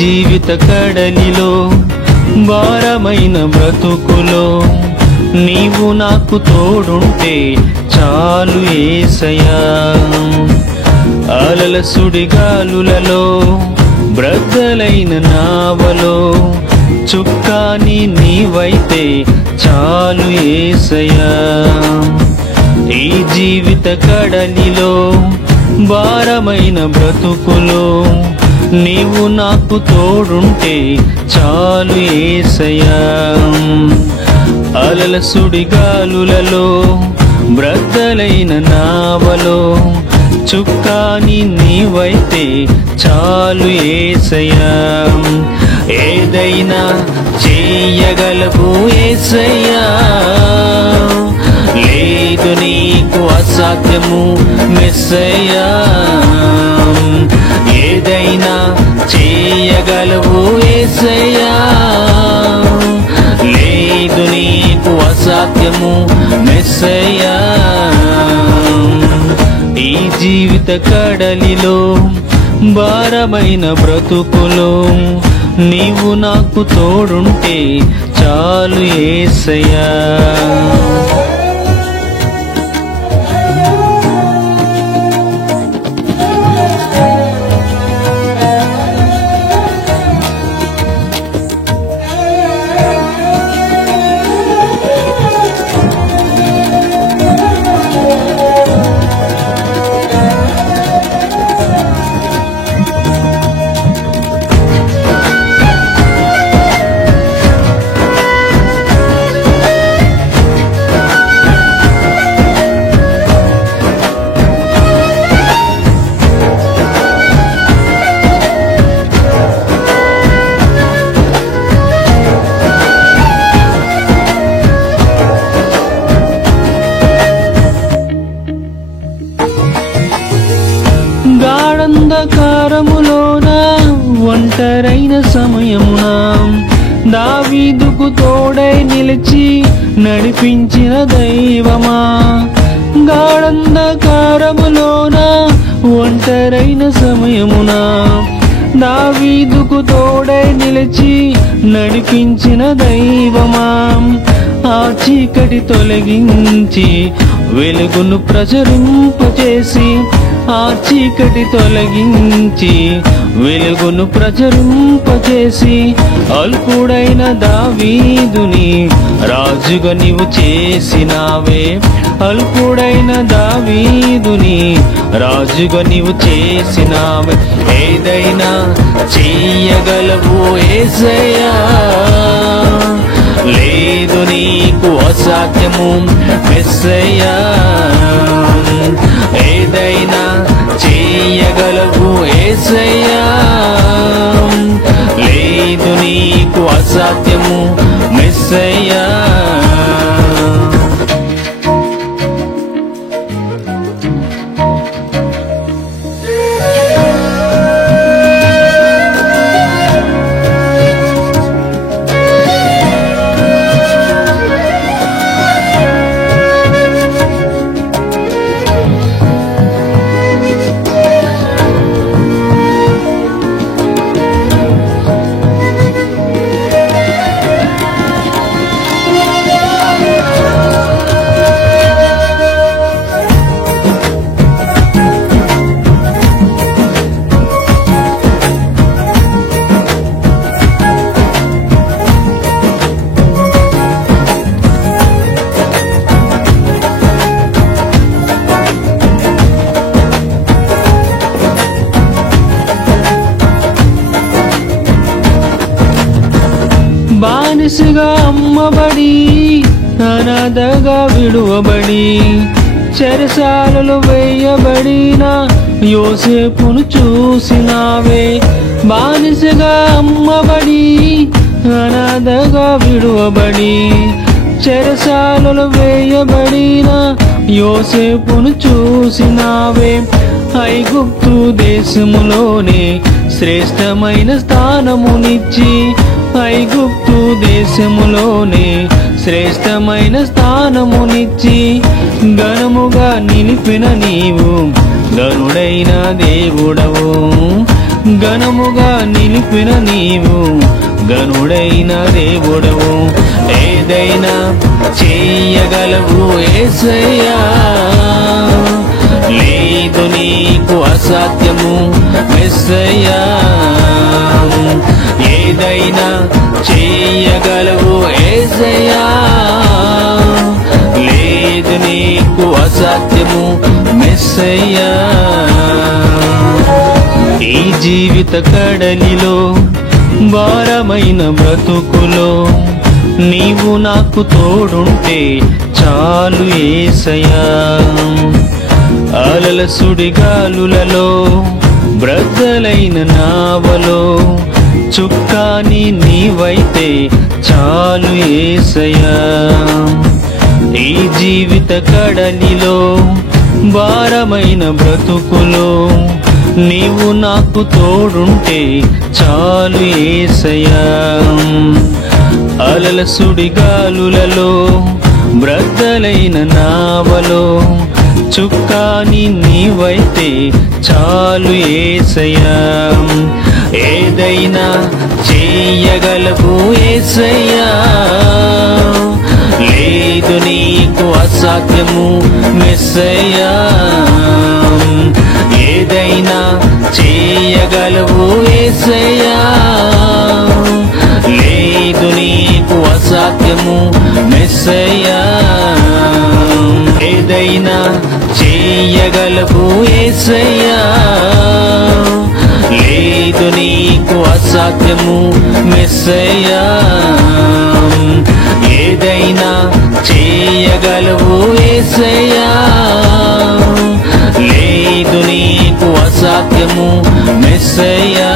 జీవిత కడలిలో భారమైన బ్రతుకులో నీవు నాకు తోడుంటే చాలు యేసయ్యా. అలల సుడిగాలులలో బ్రద్దలైన నావలో చుక్కాని నీవైతే చాలు యేసయ్యా. ఈ జీవిత కడలిలో భారమైన బ్రతుకులో నీవు నాకు తోడుంటే చాలు యేసయ్యా. అలల సుడిగాలులలో బ్రద్దలైన నావలో చుక్కాని నీవైతే చాలు యేసయ్యా. ఏదైనా చేయగలవు యేసయ్యా, లేదు నీకు అసాధ్యము మెస్సయ్యా. ఏదైనా చేయగలవు యేసయ్యా, లేదు నీకు అసాధ్యము మెస్సయ్యా. ఈ జీవిత కడలిలో భారమైన బ్రతుకులో నీవు నాకు తోడుంటే చాలు యేసయ్యా. గాఢంధకారములోన ఒంటరైన సమయమున దావీదుకు తోడై నిలిచి నడిపించిన దైవమా. గాఢంధకారములోన ఒంటరైన సమయమున దావీదుకు తోడై నిలిచి నడిపించిన దైవమా. ఆ చీకటి తొలగించి వెలుగును ప్రచురింపచేసి, ఆ చీకటి తొలగించి వెలుగును ప్రచురింపచేసి అల్పుడైన దావీదుని రాజుగా నీవు చేసినావే. అల్పుడైన దావీదుని రాజుగా నీవు చేసినావే. ఏదైనా చెయ్యగలవు యేసయ్యా, లేదు నీకు అసాధ్యము మెస్సయ్యా. ఏదైనా చెయ్యగలవు యేసయ్యా, లేదు నీకు అసాధ్యము మెస్సయ్యా. బానిసగా అమ్మబడి అనాథగా విడువబడి చెరసాలలో వేయబడిన యోసేపును చూసినావే. బానిసగా అమ్మబడి అనాథగా విడువబడి చెరసాలలో వేయబడిన యోసేపును చూసినావే. ఐగుప్తు దేశములోనే శ్రేష్టమైన స్థానమునిచ్చి, ఐగుప్తు దేశములోనే శ్రేష్టమైన స్థానమునిచ్చి ఘనముగా నిలిపిన నీవు గనుడైన దేవుడవు. ఘనముగా నిలిపిన నీవు గనుడైన దేవుడవు. ఏదైనా చేయగలవు యేసయ్యా, లేదు నీకు అసాధ్యము మెస్సయ్యా. ఏదైనా చేయగలవు యేసయ్యా, లేదు నీకు అసాధ్యము మెస్సయ్యా. ఈ జీవిత కడలిలో భారమైన బ్రతుకులో నీవు నాకు తోడుంటే చాలు యేసయ్యా. అలల సుడిగాలులలో బ్రద్దలైన నావలో చుక్కాని నీవైతే చాలు యేసయ్యా. ఈ జీవిత కడలిలో భారమైన బ్రతుకులో నీవు నాకు తోడుంటే చాలు యేసయ్యా. అలల సుడిగాలులలో బ్రద్దలైన నావలో చుక్కాని నీవైతే చాలు యేసయ్యా. ఏదైనా చేయగలవు యేసయ్యా, లేదు నీకు అసాధ్యము మెస్సయ్యా. ఏదైనా చేయగలవు యేసయ్యా, లేదు నీకు అసాధ్యము మెస్సయ్యా. ఏదైనా చేయగలవు యేసయ్యా, లేదు నీకు అసాధ్యము మెస్సయ్యా. ఏదైనా చేయగలవు యేసయ్యా, లేదు నీకు అసాధ్యము మెస్సయ్యా.